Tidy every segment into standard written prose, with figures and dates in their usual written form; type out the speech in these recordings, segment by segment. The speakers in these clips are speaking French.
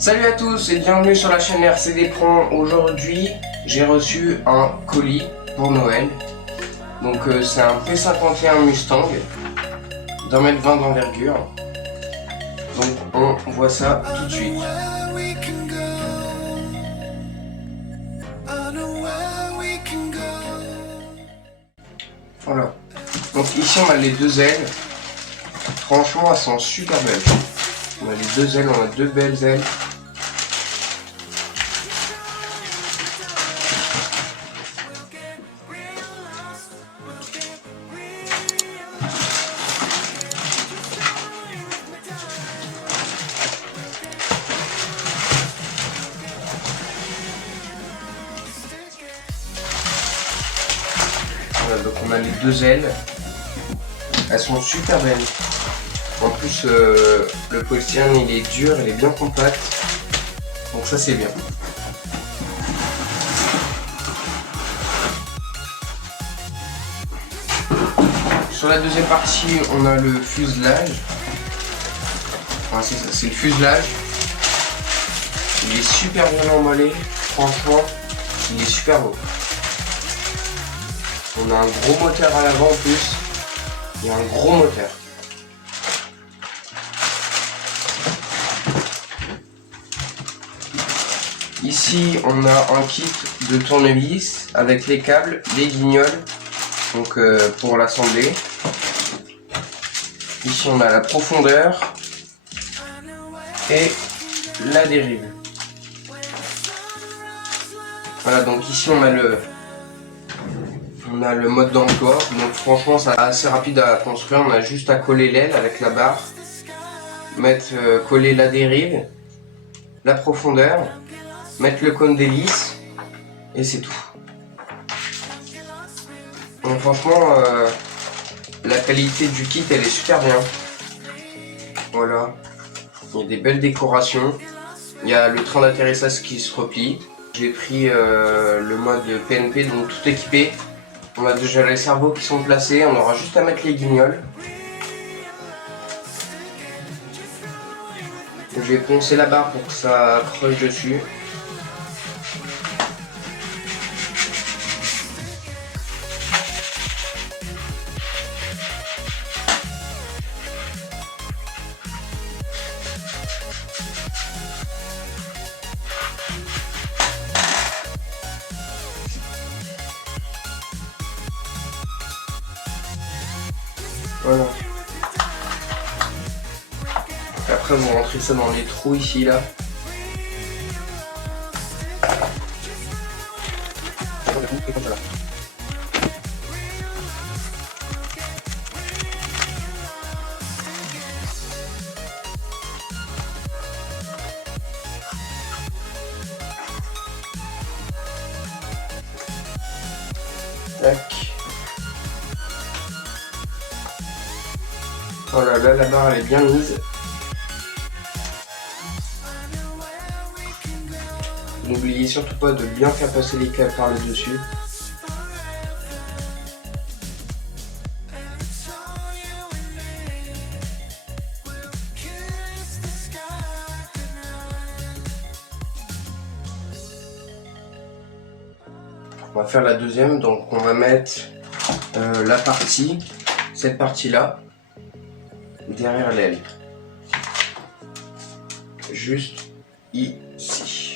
Salut à tous et bienvenue sur la chaîne RCD Pron. Aujourd'hui, j'ai reçu un colis pour Noël. Donc c'est un P51 Mustang d'1,20 m d'envergure. Donc on voit ça tout de suite. Voilà. Donc ici on a les deux ailes. Franchement, elles sont super belles. On a les deux ailes, on a deux belles ailes. Voilà, donc on a les deux ailes. Elles sont super belles. En plus, le polystyrène il est dur, il est bien compact. Donc ça c'est bien. Sur la deuxième partie, on a le fuselage. Enfin, c'est le fuselage. Il est super bien emballé. Franchement, il est super beau. On a un gros moteur à l'avant en plus. Il y a un gros moteur. Ici, on a un kit de tournevis avec les câbles, les guignols, donc pour l'assembler. Ici, on a la profondeur et la dérive. Voilà, donc ici, on a le mode d'emploi. Donc franchement, c'est assez rapide à construire. On a juste à coller l'aile avec la barre, coller la dérive, la profondeur, mettre le cône d'hélice et c'est tout. Donc franchement, la qualité du kit elle est super bien. Voilà, il y a des belles décorations. Il y a le train d'atterrissage qui se replie. J'ai pris le mode PNP, donc tout équipé. On a déjà les cerveaux qui sont placés, on aura juste à mettre les guignols. Donc, je vais poncer la barre pour que ça creuse dessus. Voilà. Après vous rentrez ça dans les trous ici là. Tac. Voilà, là la barre elle est bien mise. N'oubliez surtout pas de bien faire passer les câbles par le dessus. On va faire la deuxième, donc on va mettre cette partie là, derrière l'aile. Juste ici.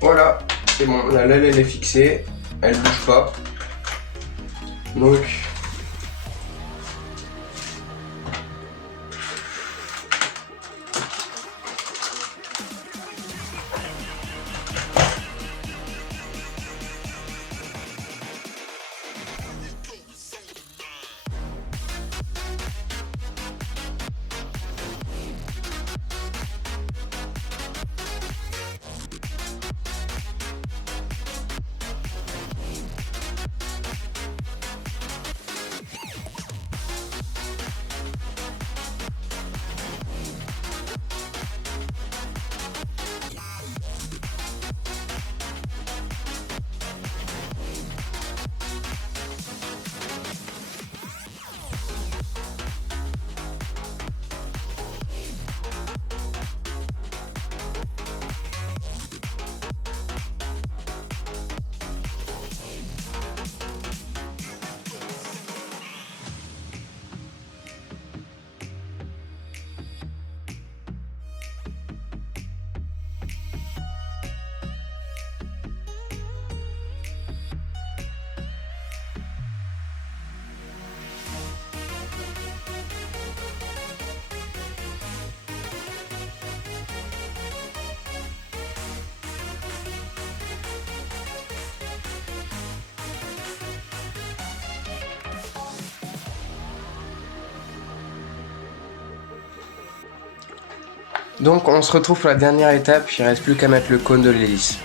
Voilà, c'est bon, la l'aile elle est fixée, elle bouge pas. Donc Donc on se retrouve pour la dernière étape, il reste plus qu'à mettre le cône de l'hélice.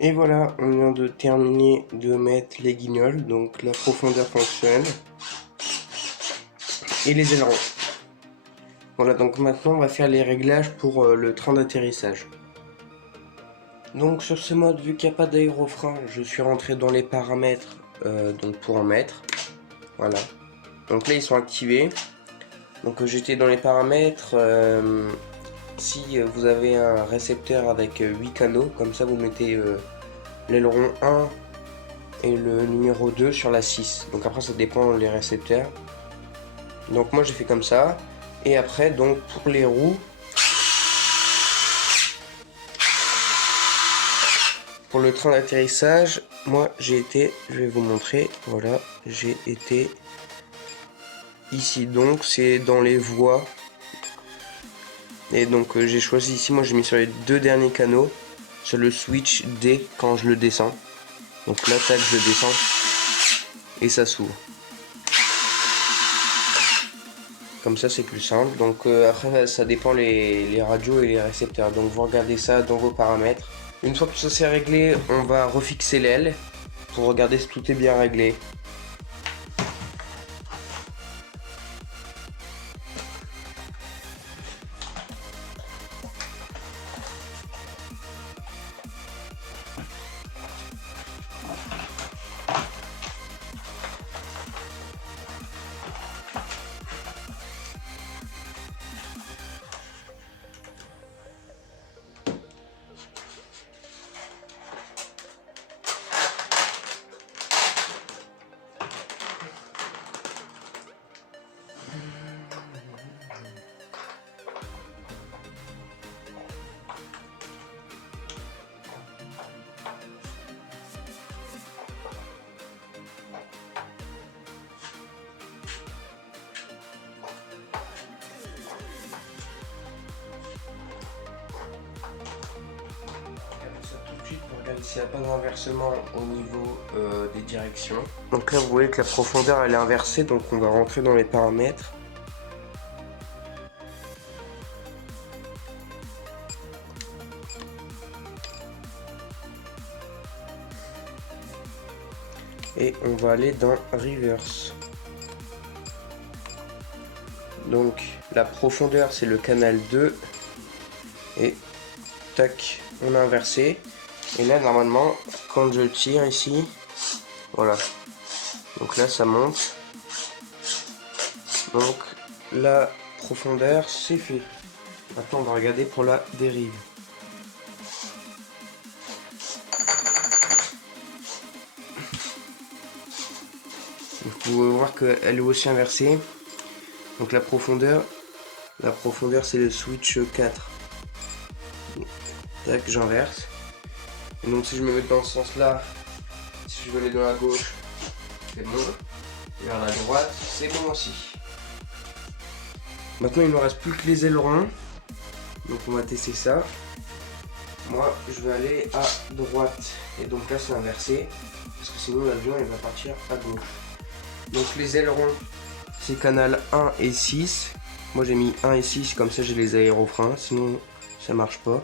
Et voilà, on vient de terminer de mettre les guignols, donc la profondeur fonctionne, et les ailerons. Voilà, donc maintenant on va faire les réglages pour le train d'atterrissage. Donc sur ce mode, vu qu'il n'y a pas d'aérofrein, je suis rentré dans les paramètres donc pour en mettre. Voilà. Donc là ils sont activés. Donc j'étais dans les paramètres. Si vous avez un récepteur avec 8 canaux, comme ça vous mettez l'aileron 1 et le numéro 2 sur la 6. Donc après ça dépend les récepteurs. Donc moi j'ai fait comme ça. Et après donc pour les roues, pour le train d'atterrissage, moi j'ai été, je vais vous montrer, voilà, j'ai été ici, donc c'est dans les voies. Et donc j'ai choisi ici, moi j'ai mis sur les 2 derniers canaux, sur le switch D quand je le descends. Donc là tac, je le descends et ça s'ouvre. Comme ça c'est plus simple. Donc après ça dépend les radios et les récepteurs. Donc vous regardez ça dans vos paramètres. Une fois que tout ça c'est réglé, on va refixer l'aile pour regarder si tout est bien réglé. S'il n'y a pas d'inversement au niveau des directions. Donc là vous voyez que la profondeur elle est inversée, donc on va rentrer dans les paramètres. Et on va aller dans reverse. Donc la profondeur c'est le canal 2 et tac, on a inversé. Et là normalement quand je tire ici, voilà, donc là ça monte, donc la profondeur c'est fait. Maintenant on va regarder pour la dérive. Donc, vous pouvez voir qu'elle est aussi inversée. Donc la profondeur c'est le switch 4. Tac, j'inverse. Et donc si je me mets dans ce sens là, si je veux aller dans la gauche, c'est bon. Et vers la droite, c'est bon aussi. Maintenant il ne nous reste plus que les ailerons. Donc on va tester ça. Moi, je vais aller à droite. Et donc là, c'est inversé. Parce que sinon, l'avion, il va partir à gauche. Donc les ailerons, c'est canal 1 et 6. Moi, j'ai mis 1 et 6, comme ça, j'ai les aérofreins. Sinon, ça marche pas.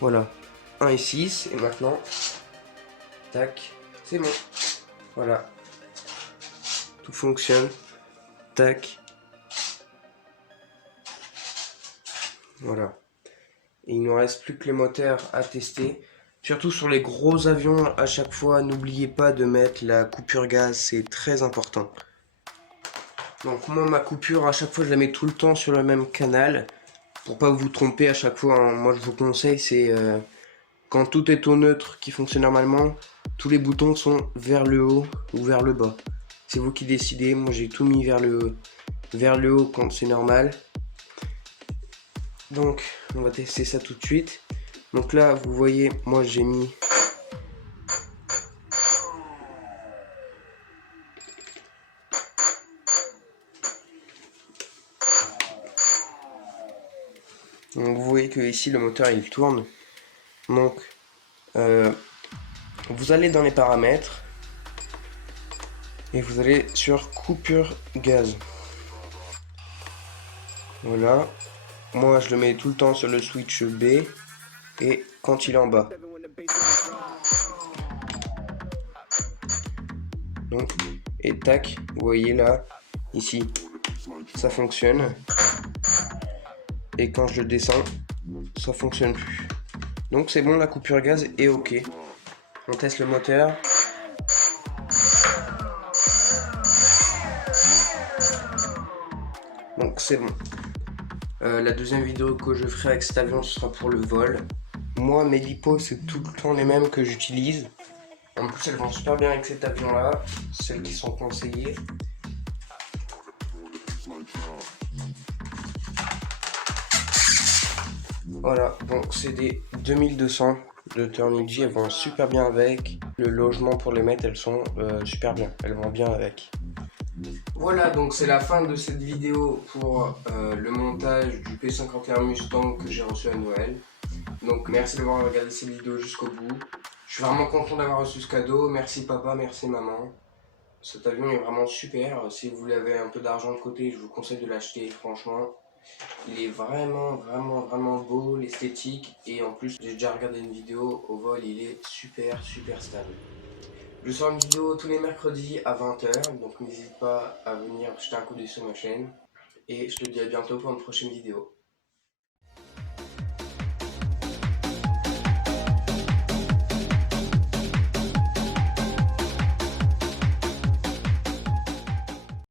Voilà. 1 et 6. Et maintenant, tac, c'est bon. Voilà. Tout fonctionne. Tac. Voilà. Et il ne nous reste plus que les moteurs à tester. Surtout sur les gros avions, à chaque fois, n'oubliez pas de mettre la coupure gaz, c'est très important. Donc moi, ma coupure, à chaque fois, je la mets tout le temps sur le même canal. Pour pas vous tromper à chaque fois, hein. Moi, je vous conseille, c'est quand tout est au neutre, qui fonctionne normalement, tous les boutons sont vers le haut ou vers le bas. C'est vous qui décidez. Moi, j'ai tout mis vers le haut quand c'est normal. Donc, on va tester ça tout de suite. Donc là, vous voyez, moi j'ai mis donc vous voyez que ici le moteur il tourne. Donc vous allez dans les paramètres et vous allez sur coupure gaz. Voilà. Moi je le mets tout le temps sur le switch B et quand il est en bas. Donc, et tac, vous voyez là, ici, ça fonctionne. Et quand je le descends, ça fonctionne plus. Donc c'est bon, la coupure gaz est ok. On teste le moteur. Donc c'est bon. La deuxième vidéo que je ferai avec cet avion, ce sera pour le vol. Moi, mes lipos, c'est tout le temps les mêmes que j'utilise. En plus, elles vont super bien avec cet avion-là, celles qui sont conseillées. Voilà, donc c'est des 2200 de Turnigy, elles vont super bien avec. Le logement pour les mettre, elles sont super bien, elles vont bien avec. Voilà, donc c'est la fin de cette vidéo pour le montage du P51 Mustang que j'ai reçu à Noël. Donc merci d'avoir regardé cette vidéo jusqu'au bout. Je suis vraiment content d'avoir reçu ce cadeau. Merci papa, merci maman. Cet avion est vraiment super. Si vous avez un peu d'argent de côté, je vous conseille de l'acheter. Franchement, il est vraiment beau, l'esthétique. Et en plus, j'ai déjà regardé une vidéo au vol, il est super stable. Je sors une vidéo tous les mercredis à 20 h. Donc n'hésite pas à venir jeter un coup d'œil sur ma chaîne. Et je te dis à bientôt pour une prochaine vidéo.